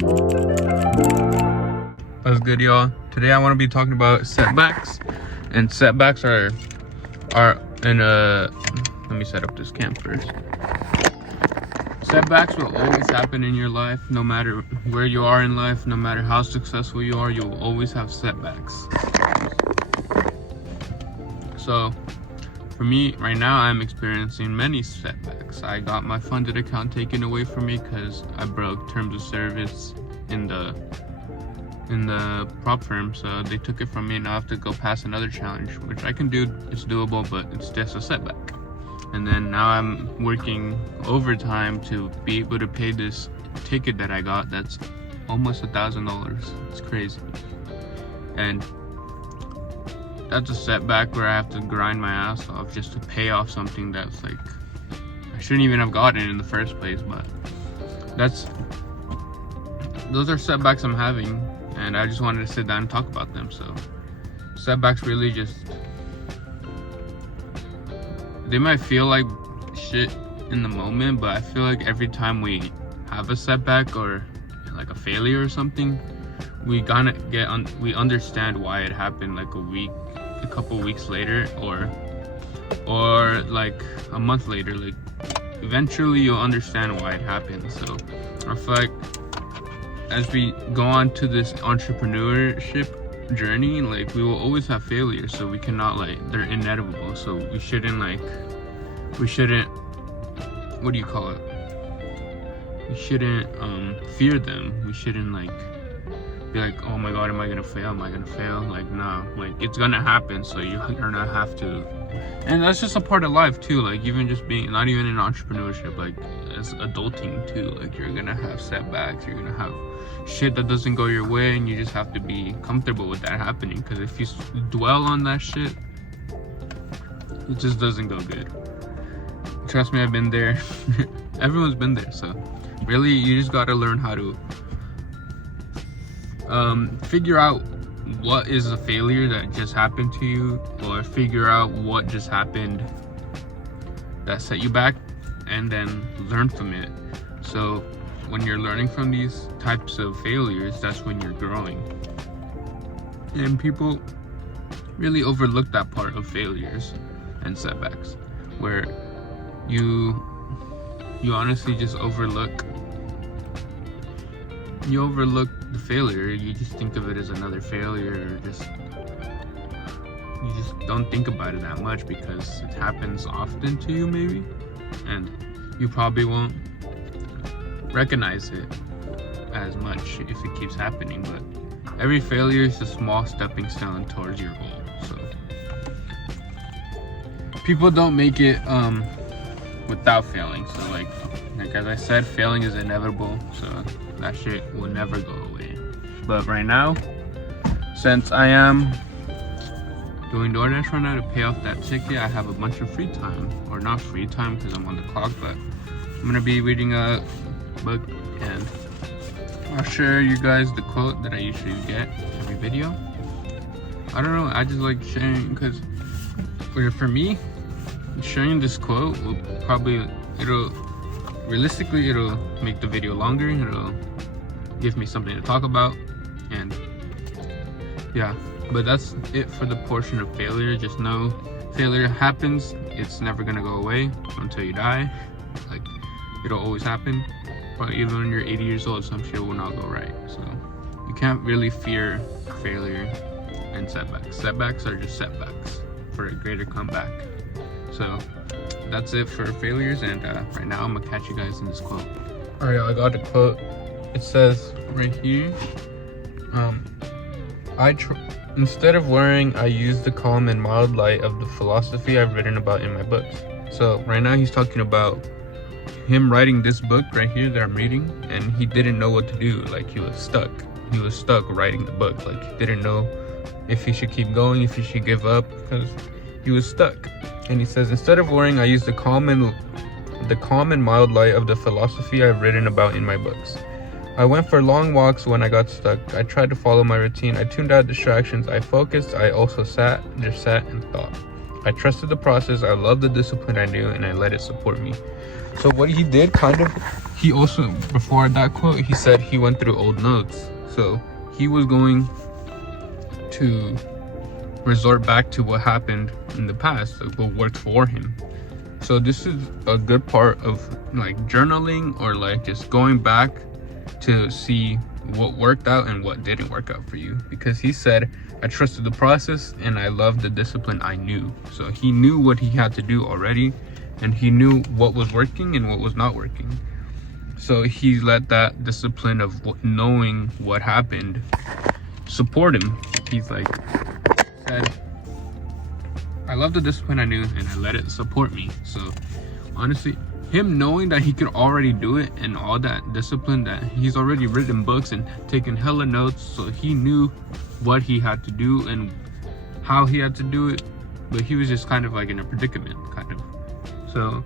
What's good, y'all? Today I want to be talking about setbacks, and setbacks are in a. Let me set up this cam first. Setbacks will always happen in your life, no matter where you are in life, no matter how successful you are, you will always have setbacks. So, for me, right now, I'm experiencing many setbacks. I got my funded account taken away from me because I broke terms of service in the prop firm, so they took it from me, and I have to go pass another challenge, which I can do. It's doable, but it's just a setback. And then now I'm working overtime to be able to pay this ticket that I got. That's almost $1,000. It's crazy. And that's a setback where I have to grind my ass off just to pay off something that's like I shouldn't even have gotten in the first place. But those are setbacks I'm having, and I just wanted to sit down and talk about them. So setbacks really just, they might feel like shit in the moment, but I feel like every time we have a setback or like a failure or something, we understand why it happened, like a couple weeks later, or like a month later. Like eventually you'll understand why it happened. So I feel like as we go on to this entrepreneurship journey, like we will always have failures, so we cannot, like, they're inevitable, so we shouldn't what do you call it, we shouldn't fear them. We shouldn't like be like, oh my god, am I gonna fail, like, no, like it's gonna happen, so you're gonna have to. And that's just a part of life too, like even just being, not even in entrepreneurship, like as adulting too, like you're gonna have setbacks, you're gonna have shit that doesn't go your way, and you just have to be comfortable with that happening, because if you dwell on that shit, it just doesn't go good. Trust me, I've been there. Everyone's been there. So really, you just gotta learn how to figure out what is a failure that just happened to you, or figure out what just happened that set you back, and then learn from it. So when you're learning from these types of failures, that's when you're growing. And people really overlook that part of failures and setbacks, where you honestly just overlook the failure. You just think of it as another failure, or you just don't think about it that much because it happens often to you, maybe, and you probably won't recognize it as much if it keeps happening. But every failure is a small stepping stone towards your goal. So people don't make it without failing. So like as I said, failing is inevitable, so that shit will never go away. But right now, since I am doing DoorDash right now to pay off that ticket, I have a bunch of free time, or not free time because I'm on the clock, but I'm gonna be reading a book, and I'll share you guys the quote that I usually get every video. I don't know, I just like sharing, because for me, sharing this quote will probably, it'll make the video longer, it'll give me something to talk about, and yeah. But that's it for the portion of failure. Just know failure happens, it's never gonna go away until you die. Like, it'll always happen. But even when you're 80 years old, some shit will not go right. So you can't really fear failure and setbacks. Setbacks are just setbacks for a greater comeback. So that's it for failures, and right now I'm gonna catch you guys in this quote. Alright, I got the quote. It says right here, instead of worrying, I use the calm and mild light of the philosophy I've written about in my books. So right now he's talking about him writing this book right here that I'm reading, and he didn't know what to do. Like, he was stuck writing the book. Like, he didn't know if he should keep going, if he should give up, because he was stuck. And he says, instead of worrying, I use the calm and mild light of the philosophy I've written about in my books. I went for long walks when I got stuck. I tried to follow my routine. I tuned out distractions. I focused. I also just sat and thought. I trusted the process, I loved the discipline I knew, and I let it support me. So what he did he also, before that quote, he said he went through old notes. So he was going to resort back to what happened in the past, like what worked for him. So this is a good part of like journaling, or like just going back to see what worked out and what didn't work out for you. Because he said, I trusted the process and I loved the discipline I knew. So he knew what he had to do already, and he knew what was working and what was not working. So he let that discipline of knowing what happened support him. He's like, said, I love the discipline I knew and I let it support me. So honestly, him knowing that he could already do it, and all that discipline, that he's already written books and taken hella notes, so he knew what he had to do and how he had to do it, but he was just kind of like in a predicament, kind of. So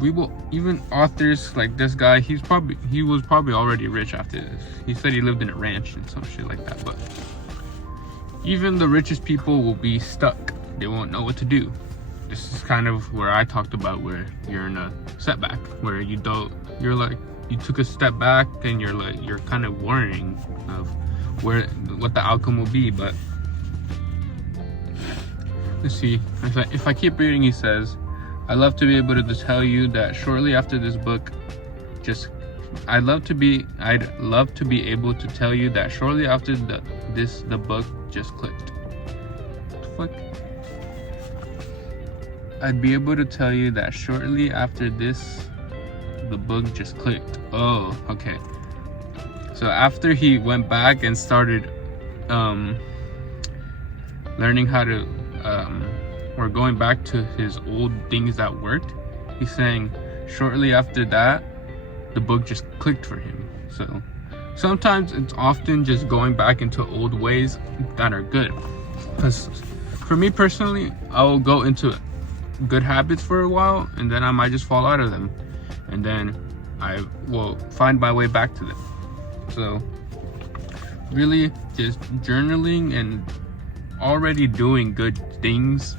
we will, even authors like this guy, he was probably already rich after this. He said he lived in a ranch and some shit like that, but even the richest people will be stuck. They won't know what to do. This is kind of where I talked about where you're in a setback, where you took a step back and you're kind of worrying of what the outcome will be. But let's see, if I keep reading, he says, I'd love to be able to tell you that shortly after this book I'd love to be able to tell you that shortly after the book just clicked. What the fuck? I'd be able to tell you that shortly after the book just clicked. Oh, okay. So after he went back and started learning how to or going back to his old things that worked, he's saying shortly after that the book just clicked for him. So sometimes it's often just going back into old ways that are good. Because for me personally, I will go into good habits for a while and then I might just fall out of them, and then I will find my way back to them. So really just journaling and already doing good things,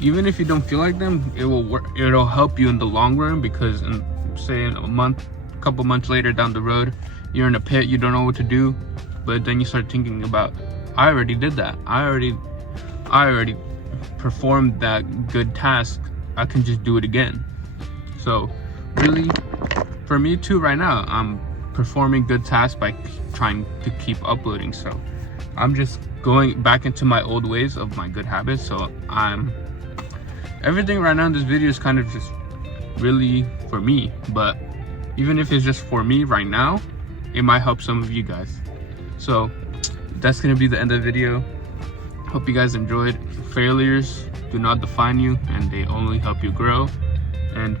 even if you don't feel like them, it'll help you in the long run. Because in, say, a couple months later down the road, you're in a pit, you don't know what to do, but then you start thinking about, I already did that, I already performed that good task, I can just do it again. So really, for me too, right now I'm performing good tasks by trying to keep uploading. So I'm just going back into my old ways of my good habits. So everything right now in this video is kind of just really for me, but even if it's just for me right now, it might help some of you guys. So that's gonna be the end of the video. Hope you guys enjoyed. Failures do not define you, and they only help you grow. And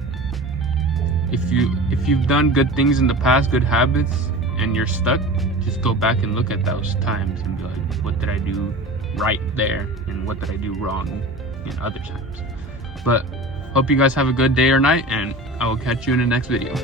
if you've done good things in the past, good habits, and you're stuck, just go back and look at those times and be like, what did I do right there and what did I do wrong in other times. But hope you guys have a good day or night, and I will catch you in the next video.